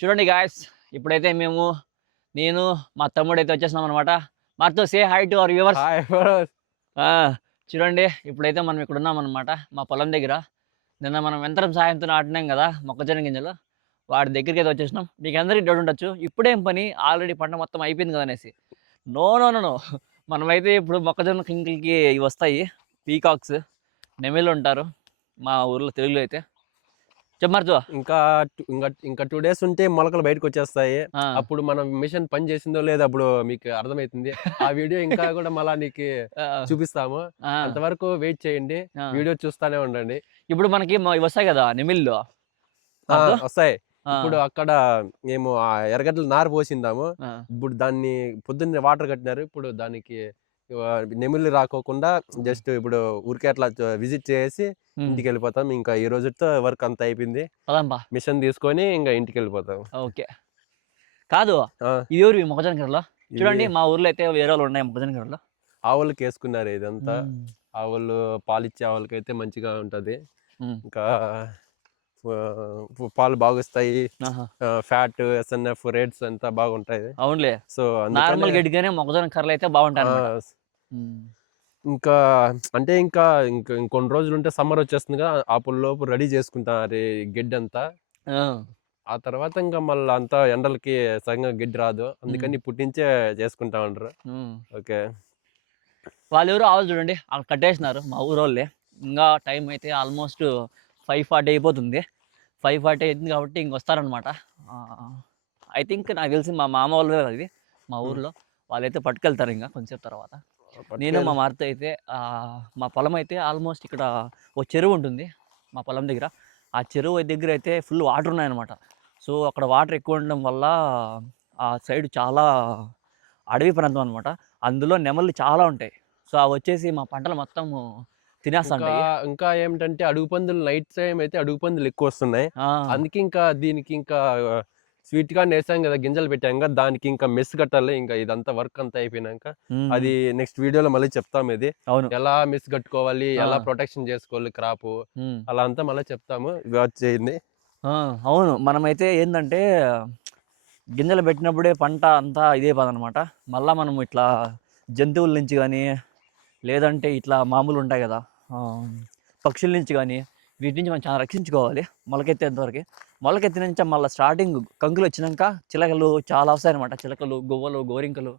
చూడండి గాయ్స్, ఇప్పుడైతే నేను మా తమ్ముడైతే వచ్చేసినాం అనమాట. మాతో సే high to our viewers. Hi bros. చూడండి, ఇప్పుడైతే మనం ఇక్కడ ఉన్నాం అనమాట, మా పొలం దగ్గర. నిన్న మనం యంత్రం సాయంతో నాటినాం కదా మొక్కజొన్న గింజలు, వాడి దగ్గరికి అయితే వచ్చేసినాం. మీకు అందరికీ డౌట్ ఉండొచ్చు, ఇప్పుడేం పని, ఆల్రెడీ పంట మొత్తం అయిపోయింది కదా అనేసి. నో నో నో నో మనమైతే ఇప్పుడు మొక్కజొన్న కింకులకి ఇవి వస్తాయి, పీకాక్స్, నెమిళ్ళు ఉంటారు మా ఊర్లో తెలుగులో అయితే. చెప్పమార్చు. ఇంకా ఇంకా 2 days ఉంటే మొలకలు బయటకు వచ్చేస్తాయి. అప్పుడు మనం మిషన్ పని చేసిందో లేదో అప్పుడు మీకు అర్థమవుతుంది. ఆ వీడియో ఇంకా కూడా మళ్ళా నీకు చూపిస్తాము. అంతవరకు వెయిట్ చేయండి, వీడియో చూస్తానే ఉండండి. ఇప్పుడు మనకి వస్తాయి కదా నెమిళ్ళు, వస్తాయి. ఇప్పుడు అక్కడ మేము ఆ ఎర్రగడ్డలు నారు పోసిందాము. ఇప్పుడు దాన్ని పొద్దున్నే వాటర్ కట్టినారు. ఇప్పుడు దానికి నెమిళ్ళు రాకోకుండా జస్ట్ ఇప్పుడు ఊరికే అట్లా విజిట్ చేసి ఇంటికి వెళ్ళిపోతాం. ఇంకా ఈ రోజుతో వర్క్ అంతా అయిపోయింది. మిషన్ తీసుకొని ఇంకా ఇంటికి వెళ్ళిపోతాం. ఓకే. కాదు, ఈ ఊరు మొక్కజొన్న గిరలో చూడండి, మా ఊర్లో అయితే వేరే వాళ్ళు ఉన్నాయి మొక్కజొన్న గిరలో. ఆవులకి వేసుకున్నారు ఇదంతా. ఆవులు పాలిచ్చే ఆవులకి అయితే మంచిగా ఉంటది. ఇంకా పాలు బాగుస్తాయి, ఫ్యాట్, ఎస్ఎన్ఎఫ్ రేట్స్ అంతా బాగుంటాయి. అవునులే. సో నార్మల్ గడ్డిగానే మొక్కజొన్న కర్రలు అయితే బాగుంటాయి. ఇంకా అంటే ఇంకా ఇంకొన్ని రోజులు ఉంటే సమ్మర్ వచ్చేస్తుంది కదా, అప్పుల్లోపు రెడీ చేసుకుంటారు గడ్డి అంతా. ఆ తర్వాత ఇంకా మళ్ళీ అంతా ఎండలకి సగంగా గడ్డి రాదు, అందుకని పుట్టించే చేసుకుంటా ఉంటారు. ఓకే. వాళ్ళు ఎవరు ఆవులు చూడండి అక్కడ కట్టేసినారు మా ఊరోళ్ళే. ఇంకా టైం అయితే ఆల్మోస్ట్ 5:40 అయిపోతుంది. 5:40 అవుతుంది కాబట్టి ఇంక వస్తారనమాట. ఐ థింక్ నాకు తెలిసి మా మామ వాళ్ళు అది మా ఊర్లో, వాళ్ళైతే పట్టుకెళ్తారు ఇంకా కొంచెం తర్వాత. నేను మా మారుతో అయితే మా పొలం అయితే ఆల్మోస్ట్ ఇక్కడ ఒక చెరువు ఉంటుంది మా పొలం దగ్గర. ఆ చెరువు దగ్గర అయితే ఫుల్ వాటర్ ఉన్నాయన్నమాట. సో అక్కడ వాటర్ ఎక్కువ ఉండడం వల్ల ఆ సైడ్ చాలా అడవి ప్రాంతం అనమాట. అందులో నెమళ్ళు చాలా ఉంటాయి. సో అవి వచ్చేసి మా పంటలు మొత్తం తినేస్తుంటాయి. ఇంకా ఏమిటంటే అడుగు పందులు నైట్ టైం అయితే అడుగు పందులు ఎక్కువ వస్తున్నాయి. అందుకే ఇంకా దీనికి ఇంకా స్వీట్ గా నేసాం కదా, గింజలు పెట్టాం కదా, దానికి ఇంకా మెస్ కట్టాలి. ఇంకా ఇదంతా వర్క్ అంతా అయిపోయినాక అది నెక్స్ట్ వీడియోలో మళ్ళీ చెప్తాము. ఇది ఎలా మెస్ కట్టుకోవాలి, ఎలా ప్రొటెక్షన్ చేసుకోవాలి క్రాప్, అలా అంతా మళ్ళీ చెప్తాము. వాచ్ చేయండి. అవును, మనమైతే ఏంటంటే గింజలు పెట్టినప్పుడే పంట అంతా ఇదే పదనమాట. మళ్ళీ మనం ఇట్లా జంతువుల నుంచి కానీ, లేదంటే ఇట్లా మామూలు ఉంటాయి కదా పక్షుల నుంచి కానీ, వీటి నుంచి మనం చాలా రక్షించుకోవాలి మొలకెత్తేంతవరకు. మొలకెత్తిన నుంచి మళ్ళీ స్టార్టింగ్ కంకులు వచ్చినాక చిలకలు చాలా వస్తాయి అనమాట. చిలకలు, గువ్వలు, గోరింకలు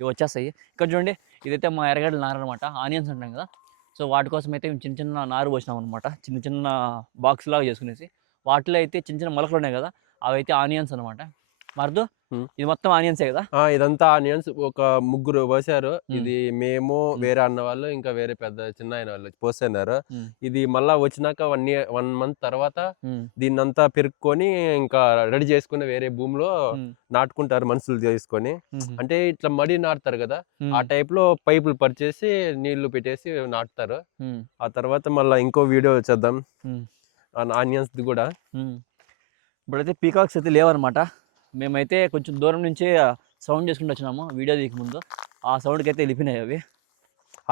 ఇవి వచ్చేస్తాయి. ఇక్కడ చూడండి, ఇదైతే మా ఎర్రగడ్డల నారు అనమాట, ఆనియన్స్ అంటాం కదా. సో వాటి కోసం అయితే మేము చిన్న చిన్న నారు పోసినాం అనమాట, చిన్న చిన్న బాక్స్ లాగా చేసుకునేసి. వాటిలో అయితే చిన్న చిన్న మొలకలు ఉన్నాయి కదా, అవి అయితే ఆనియన్స్ అనమాట. మరదు ఇది మొత్తం ఆనియన్సే కదా? ఇదంతా ఆనియన్స్. ఒక 3 పోసారు. ఇది మేము, వేరే అన్న వాళ్ళు, ఇంకా వేరే పెద్ద చిన్న ఆయన వాళ్ళు పోస్తున్నారు. ఇది మళ్ళా వచ్చినాక 1 month తర్వాత దీన్నంతా పెరుక్కొని ఇంకా రెడీ చేసుకుని వేరే భూమిలో నాటుకుంటారు మనుషులు తీసుకొని. అంటే ఇట్లా మడి నాటుతారు కదా, ఆ టైప్ లో పైపులు పరిచేసి నీళ్లు పెట్టేసి నాటుతారు. ఆ తర్వాత మళ్ళా ఇంకో వీడియో చేద్దాం ఆనియన్స్ కూడా. ఇప్పుడైతే పీకాక్స్ అయితే లేవన్నమాట. మేమైతే కొంచెం దూరం నుంచి సౌండ్ చేసుకుంటూ వచ్చినాము వీడియో దిగక ముందు. ఆ సౌండ్కి అయితే వెళ్ళిపోయినాయి అవి.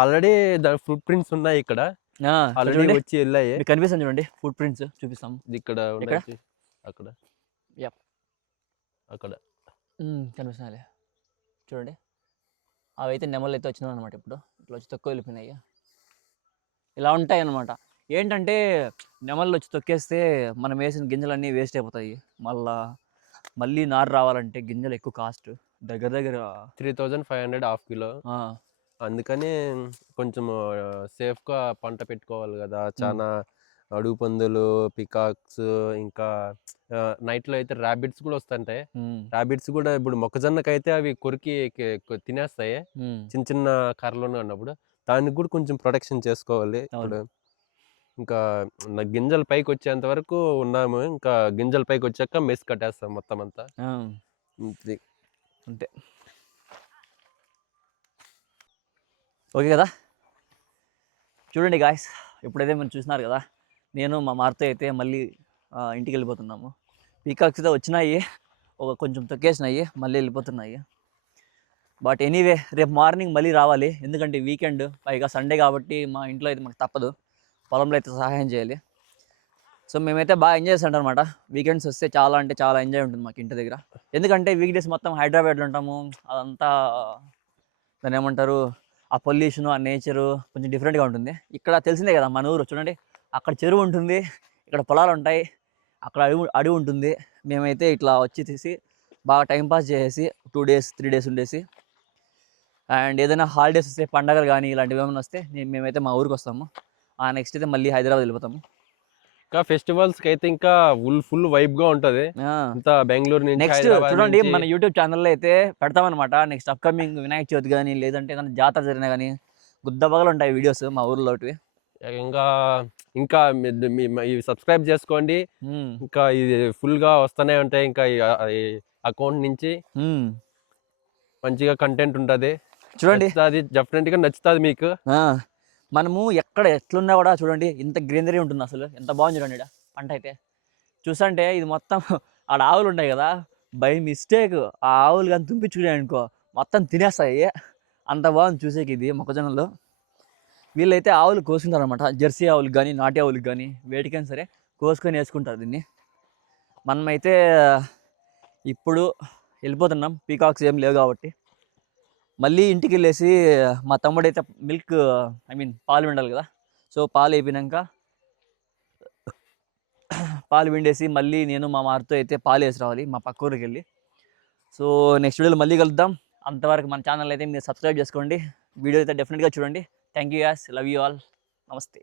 ఆల్రెడీ దాని ఫుట్ ప్రింట్స్ ఉన్నాయి ఇక్కడ, ఆల్రెడీ వచ్చి వెళ్ళాయి. కనిపిస్తుంది చూడండి, ఫుట్ ప్రింట్స్ చూపిస్తాము. ఇక్కడ అక్కడ అక్కడ కనిపిస్తున్నాయి చూడండి. అవి అయితే నెమళ్ళు అయితే వచ్చినాయి అనమాట. ఇప్పుడు ఇట్లా వచ్చి తక్కువ వెళ్ళిపోయినాయి. ఇలా ఉంటాయి అన్నమాట. ఏంటంటే నెమళ్ళు వచ్చి తొక్కేస్తే మనం వేసిన గింజలన్నీ వేస్ట్ అయిపోతాయి. మళ్ళీ నారు రావాలంటే గింజలు ఎక్కువ కాస్ట్, దగ్గర 3,500 హాఫ్ కిలో. అందుకని కొంచెం సేఫ్గా పంట పెట్టుకోవాలి కదా. చాలా అడుగు పందులు, పికాక్స్, ఇంకా నైట్లో అయితే ర్యాబిట్స్ కూడా వస్తుంటాయి. ర్యాబిట్స్ కూడా ఇప్పుడు మొక్కజొన్నకైతే అవి కొరికి తినేస్తాయి చిన్న చిన్న కర్రలోనే ఉన్నప్పుడు. దానికి కూడా కొంచెం ప్రొటెక్షన్ చేసుకోవాలి. ఇప్పుడు ఇంకా గింజలు పైకి వచ్చేంత వరకు ఉన్నాము. ఇంకా గింజలు పైకి వచ్చాక మెస్ కట్టేస్తాం మొత్తం అంతా అంతే. ఓకే కదా. చూడండి గాయ్స్, ఇప్పుడైతే మీరు చూసినారు కదా, నేను మా మారుతో అయితే మళ్ళీ ఇంటికి వెళ్ళిపోతున్నాము. పీకాక్స్ అయితే వచ్చినాయి, కొంచెం తొక్కేసినాయి, మళ్ళీ వెళ్ళిపోతున్నాయి. బట్ ఎనీవే, రేపు మార్నింగ్ మళ్ళీ రావాలి. ఎందుకంటే వీకెండ్, పైగా సండే కాబట్టి మా ఇంట్లో అయితే మాకు తప్పదు, పొలంలో అయితే సహాయం చేయాలి. సో మేమైతే బాగా ఎంజాయ్ చేస్తుంటాం అనమాట. వీకెండ్స్ వస్తే చాలా అంటే చాలా ఎంజాయ్ ఉంటుంది మాకు ఇంటి దగ్గర. ఎందుకంటే వీక్ డేస్ మొత్తం హైదరాబాద్లో ఉంటాము. అదంతా దాన్ని ఏమంటారు, ఆ పొల్యూషను, ఆ నేచరు కొంచెం డిఫరెంట్గా ఉంటుంది. ఇక్కడ తెలిసిందే కదా మన ఊరు చూడండి, అక్కడ చెరువు ఉంటుంది, ఇక్కడ పొలాలు ఉంటాయి, అక్కడ అడవి ఉంటుంది. మేమైతే ఇట్లా వచ్చి బాగా టైంపాస్ చేసేసి 2 డేస్ 3 డేస్ ఉండేసి, అండ్ ఏదైనా హాలిడేస్ వస్తే పండగలు కానీ ఇలాంటివి ఏమైనా వస్తే మేమైతే మా ఊరికి వస్తాము. నెక్స్ట్ అయితే మళ్ళీ హైదరాబాద్ వెళ్ళిపోతాము. ఇంకా ఫెస్టివల్స్కి అయితే ఇంకా ఫుల్ వైబ్గా ఉంటుంది. ఇంత బెంగళూరు నుంచి నెక్స్ట్ హైదరాబాద్ చూడండి నుంచి మన యూట్యూబ్ ఛానల్లో అయితే పెడతామన్నమాట. నెక్స్ట్ అప్కమింగ్ వినాయక చవితి కానీ లేదంటే ఏదైనా జాతర జరిగినా కానీ గుద్దబగలు ఉంటాయి వీడియోస్ మా ఊర్లోటివి. ఇంకా ఇంకా ఇవి సబ్స్క్రైబ్ చేసుకోండి. ఇంకా ఇది ఫుల్గా వస్తూనే ఉంటాయి. ఇంకా ఈ అకౌంట్ నుంచి మంచిగా కంటెంట్ ఉంటుంది. చూడండి అది డెఫినెట్గా నచ్చుతుంది మీకు. మనము ఎక్కడ ఎట్లున్నా కూడా చూడండి ఇంత గ్రీనరీ ఉంటుంది. అసలు ఎంత బాగుంది చూడండి ఇక్కడ పంట అయితే. చూసంటే ఇది మొత్తం ఆడ ఆవులు ఉంటాయి కదా, బై మిస్టేక్ ఆ ఆవులు కానీ తుంపించుకున్నాయి అనుకో మొత్తం తినేస్తాయి. అంత బాగుంది చూసేకి ఇది మొక్కజొన్నలు. వీళ్ళైతే ఆవులు కోసుకుంటారు అనమాట, జెర్సీ ఆవులకు కానీ నాటి ఆవులకు కానీ వేటికైనా సరే కోసుకొని వేసుకుంటారు దీన్ని. మనమైతే ఇప్పుడు వెళ్ళిపోతున్నాం, పీకాక్స్ ఏం లేవు కాబట్టి. మళ్ళీ ఇంటికి వెళ్ళేసి మా తమ్ముడైతే మిల్క్ పాలు విండాలి కదా, సో పాలు అయిపోయినాక పాలు విండేసి మళ్ళీ నేను మా మారుతో అయితే పాలు వేసి రావాలి మా పక్క ఊరికి వెళ్ళి. సో నెక్స్ట్ వీడియోలో మళ్ళీ కలుద్దాం. అంతవరకు మన ఛానల్ అయితే మీరు సబ్స్క్రైబ్ చేసుకోండి, వీడియో అయితే డెఫినెట్గా చూడండి. థ్యాంక్ యూ యాస్, లవ్ యూ ఆల్, నమస్తే.